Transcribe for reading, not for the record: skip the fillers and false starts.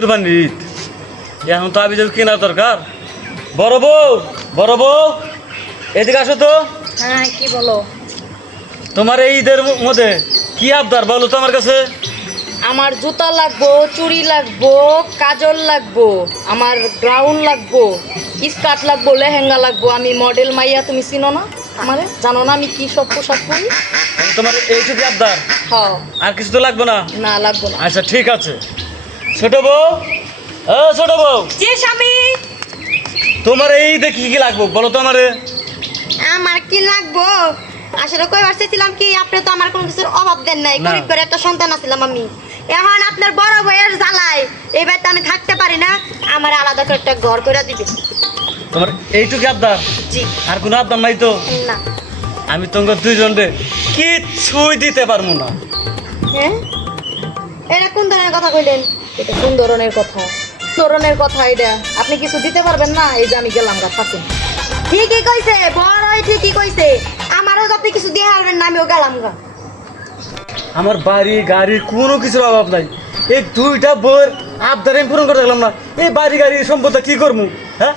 কুরবানির ঈদ এখন তো আবি যাবি কেনার দরকার। বড় বউ এদিকে আসো তো। হ্যাঁ কি বলো? তোমার এই ঈদের মধ্যে কি আবদার বলো তো আমার কাছে। আমার জুতা লাগবো, চুড়ি লাগবো, কাজল লাগবো, আমার গ্রাউন লাগবো, স্কার্ট লাগবো, লেহেঙ্গা লাগবো। আমি মডেল মাইয়া, তুমি চিনো না আমারে? জানো না আমি কি সব পোশাক পরি? তোমার এইটুকু আবদার, হ্যাঁ। আর কিছু তো লাগবে না? না লাগবো না। আচ্ছা ঠিক আছে। ছোট বউ, ছোট বউ, জি স্বামী। তোমার এই দেখি কি লাগবে বলো তো আমারে। আমার কি লাগবো? আসলে কইবার চাইছিলাম কি, আপনি তো আমার কোনো কিছুর অভাব দেন নাই। না। গরিব করে একটা সন্তান আছিলাম আমি। এখন আপনার বড় ভাইয়ের জ্বালায় এবার তো আমি থাকতে পারি না। আমার আলাদা করে একটা ঘর করে দিবে। তোমার এইটুকু আবদার, জি আর কোনো আবদার নাই তো? না। আমি তোমাকে দুইজন রে কিচ্ছুই দিতে পারবো না। হ্যাঁ, এটা কোন ধরনের কথা কইলেন? এটা কোন ধরনের কথা? ধরনের কথা এটা? আপনি কিছু দিতে পারবেন না? এই যে আমি গেলাম গা, থাকেন। ঠিকই কইছে, বড় ঠিকই কইছে। আমারও তো আপনি কিছু দিয়ে হারবেন না, আমিও গেলাম গা। আমার বাড়ি গাড়ি কোনো কিছুর অভাব নাই। এই দুইটা বইয়ের আবদার আমি পূরণ করতে গেলাম না। এই বাড়ি গাড়ি সম্পদটা কি করবো? হ্যাঁ,